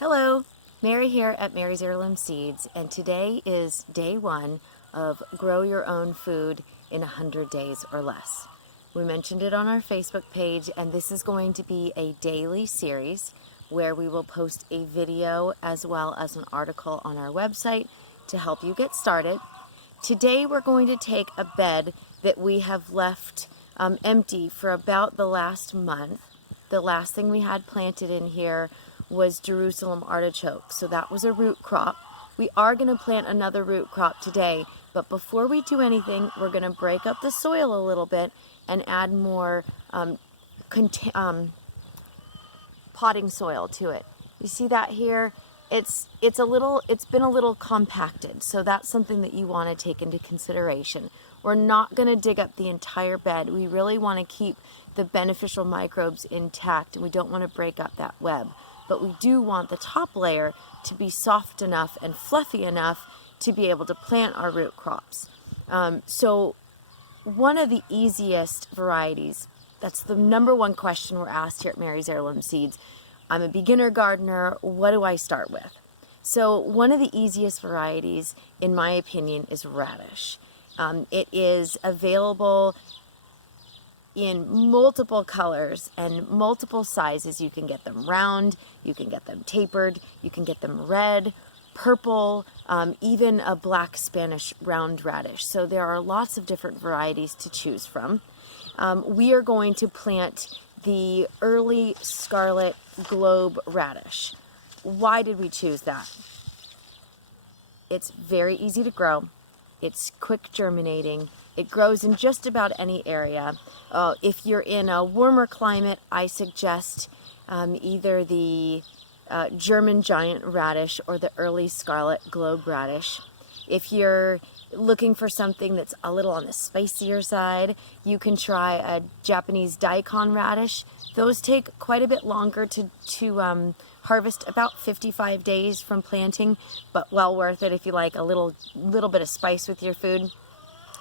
Hello, Mary here at Mary's Heirloom Seeds, and today is day one of Grow Your Own Food in 100 Days or Less. We mentioned it on our Facebook page, and this is going to be a daily series where we will post a video as well as an article on our website to help you get started. Today we're going to take a bed that we have left empty for about the last month. The last thing we had planted in here was Jerusalem artichoke, so that was a root crop. We are going to plant another root crop today, but before we do anything, we're going to break up the soil a little bit and add more potting soil to it. You see that here? It's been a little compacted, so that's something that you want to take into consideration. We're not going to dig up the entire bed. We really want to keep the beneficial microbes intact, and we don't want to break up that web. But we do want the top layer to be soft enough and fluffy enough to be able to plant our root crops. So one of the easiest varieties, that's the number one question we're asked here at Mary's Heirloom Seeds. I'm a beginner gardener, what do I start with? So one of the easiest varieties, in my opinion, is radish. It is available in multiple colors and multiple sizes. You can get them round, you can get them tapered, you can get them red, purple, even a black Spanish round radish. So there are lots of different varieties to choose from. We are going to plant the early scarlet globe radish. Why did we choose that? It's very easy to grow. It's quick germinating. It grows in just about any area. If you're in a warmer climate, I suggest either the German giant radish or the early scarlet globe radish. If you're looking for something that's a little on the spicier side, you can try a Japanese daikon radish. Those take quite a bit longer to harvest, about 55 days from planting, but well worth it if you like a little bit of spice with your food.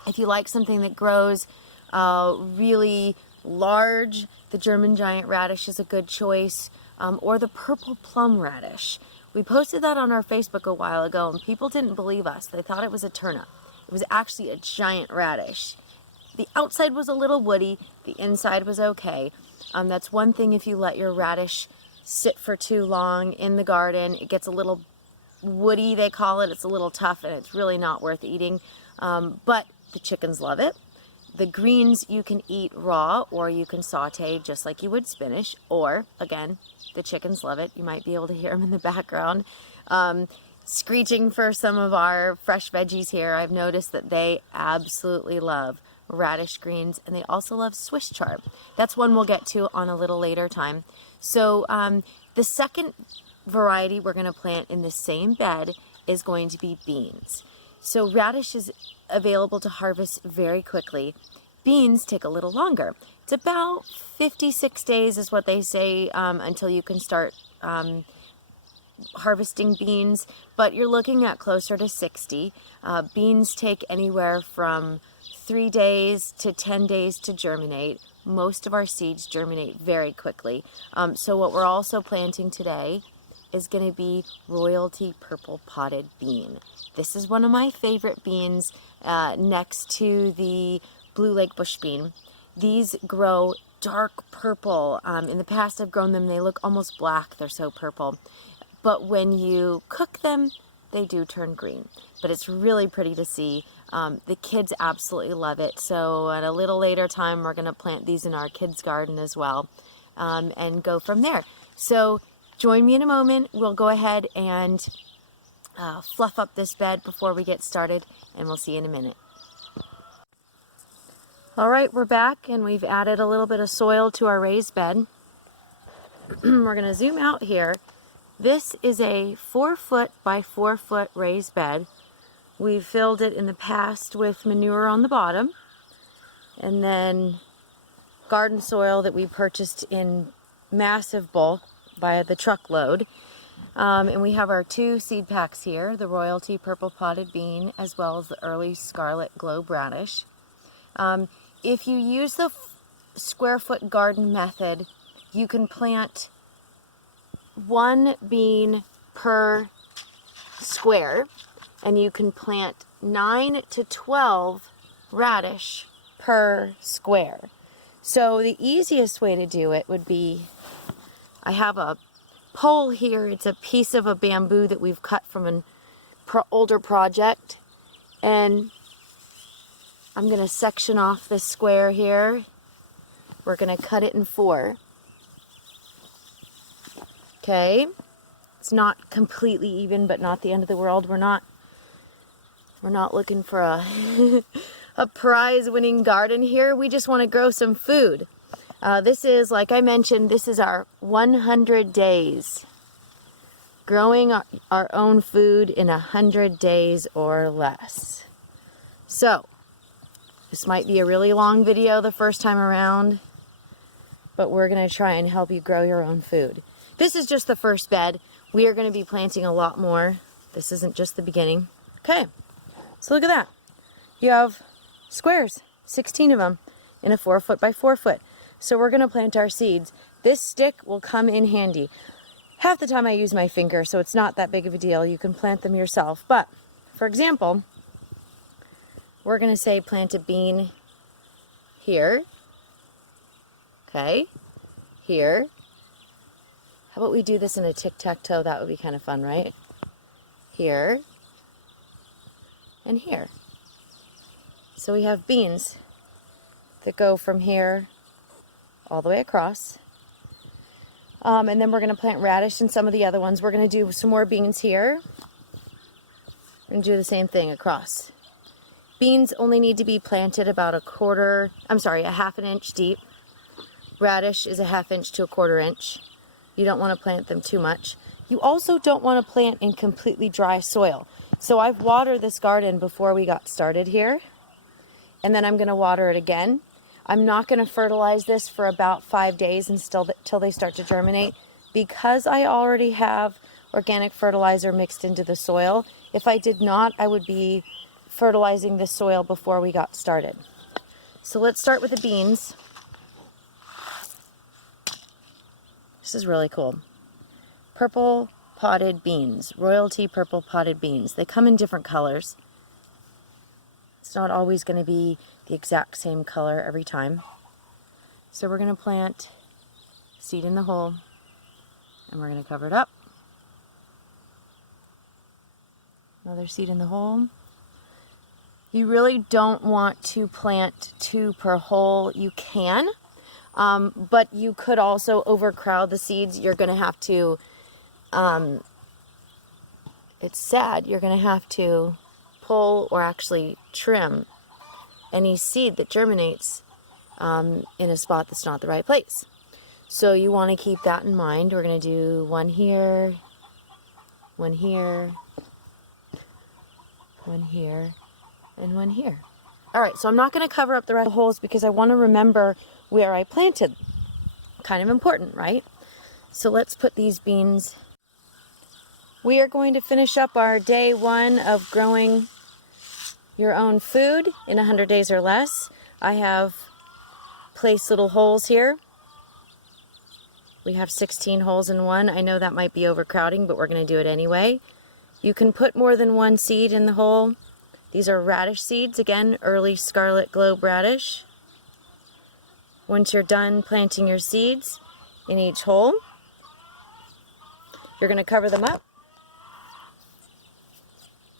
If you like something that grows really large, the German giant radish is a good choice, or the purple plum radish. We posted that on our Facebook a while ago, and people didn't believe us. They thought it was a turnip. It was actually a giant radish. The outside was a little woody, the inside was okay. That's one thing if you let your radish sit for too long in the garden. It gets a little woody, they call it. It's a little tough, and it's really not worth eating. But the chickens love it. The greens you can eat raw, or you can saute just like you would spinach, or again, the chickens love it. You might be able to hear them in the background screeching for some of our fresh veggies here. I've noticed that they absolutely love radish greens, and they also love Swiss chard. That's one we'll get to on a little later time. So the second variety we're going to plant in the same bed is going to be beans. So radish is available to harvest very quickly. Beans take a little longer. It's about 56 days is what they say until you can start harvesting beans, but you're looking at closer to 60. Beans take anywhere from 3 days to 10 days to germinate. Most of our seeds germinate very quickly. So what we're also planting today is going to be royalty purple potted bean. This is one of my favorite beans next to the blue lake bush bean. These grow dark purple. In the past I've grown them, they look almost black, they're so purple. But when you cook them, they do turn green. But it's really pretty to see. The kids absolutely love it. So at a little later time, we're going to plant these in our kids' garden as well and go from there. So join me in a moment. We'll go ahead and fluff up this bed before we get started, and we'll see you in a minute. All right, we're back, and we've added a little bit of soil to our raised bed. We're going to zoom out here. This is a 4-foot by 4-foot raised bed. We've filled it in the past with manure on the bottom, and then garden soil that we purchased in massive bulk by the truckload. And we have our 2 seed packs here, the royalty purple potted bean as well as the early scarlet globe radish. If you use the square foot garden method, you can plant one bean per square, and you can plant 9 to 12 radish per square. So the easiest way to do it would be, I have a pole here. It's a piece of a bamboo that we've cut from an older project, and I'm going to section off this square here. We're going to cut it in 4. Okay, it's not completely even, but not the end of the world. We're not looking for a a prize-winning garden here. We just want to grow some food. This is, like I mentioned, this is our 100 days. Growing our own food in 100 days or less. So, this might be a really long video the first time around, but we're going to try and help you grow your own food. This is just the first bed. We are going to be planting a lot more. This isn't just the beginning. Okay, so look at that. You have squares, 16 of them, in a 4 foot by 4 foot. So we're going to plant our seeds. This stick will come in handy. Half the time I use my finger, so it's not that big of a deal. You can plant them yourself. But, for example, we're going to say plant a bean here. Okay, here. How about we do this in a tic-tac-toe? That would be kind of fun, right? Here. And here. So we have beans that go from here all the way across. And then we're going to plant radish and some of the other ones. We're going to do some more beans here. We're going to do the same thing across. Beans only need to be planted about a half an inch deep. Radish is a ½ inch to a 1/4 inch. You don't want to plant them too much. You also don't want to plant in completely dry soil. So I've watered this garden before we got started here. And then I'm going to water it again. I'm not going to fertilize this for about 5 days until they start to germinate, because I already have organic fertilizer mixed into the soil. If I did not, I would be fertilizing the soil before we got started. So let's start with the beans. This is really cool. Purple potted beans, royalty purple potted beans. They come in different colors. It's not always going to be the exact same color every time. So we're going to plant seed in the hole, and we're going to cover it up. Another seed in the hole. You really don't want to plant 2 per hole. You can, but you could also overcrowd the seeds. You're going to have to, it's sad, you're going to have to pull or actually trim any seed that germinates in a spot that's not the right place. So you want to keep that in mind. We're going to do one here, one here, one here, and one here. All right, so I'm not going to cover up the rest of the holes because I want to remember where I planted. Kind of important, right? So let's put these beans. We are going to finish up our day 1 of growing your own food in 100 days or less. I have placed little holes here. We have 16 holes in one. I know that might be overcrowding, but we're going to do it anyway. You can put more than one seed in the hole. These are radish seeds, again, early scarlet globe radish. Once you're done planting your seeds in each hole, you're going to cover them up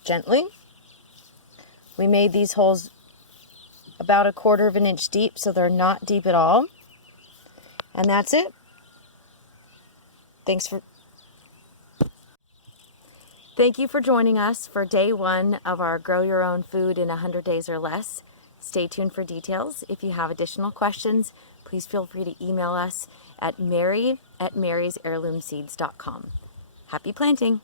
gently. We made these holes about a 1/4 inch deep, so they're not deep at all. And that's it. Thank you for joining us for day 1 of our Grow Your Own Food in 100 Days or Less. Stay tuned for details. If you have additional questions, please feel free to email us at mary@marysheirloomseeds.com. Happy planting!